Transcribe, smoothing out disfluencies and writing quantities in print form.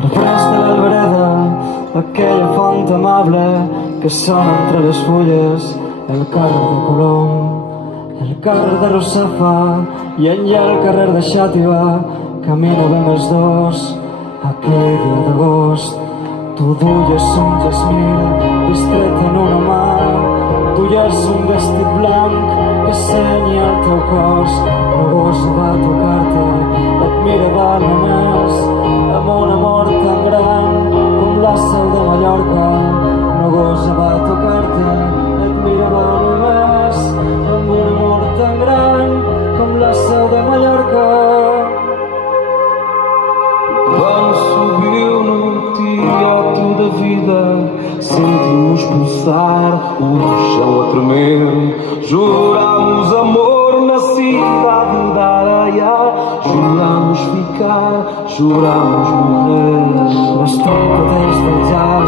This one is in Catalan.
Després de l'albereda, aquella font amable que sona entre les fulles, el carrer de Colom, el carrer de Russafa i enllà el carrer de Xàtiva caminàvem els dos aquell dia d'agost. Tu duies un jasmil distret en una mà, duies un vestit blanc que senya el teu cos. No gosava tocar-te, et mirava només amb un amor tan gran com la Seu de Mallorca. No gosava tocar-te, et mirava només amb un amor tan gran com la Seu de Mallorca. Quando subiu no teatro da vida, sentimos pulsar o chão a tremer. Juramos amor na cidade da areia, juramos ficar, juramos morrer. Les trompeters del jazz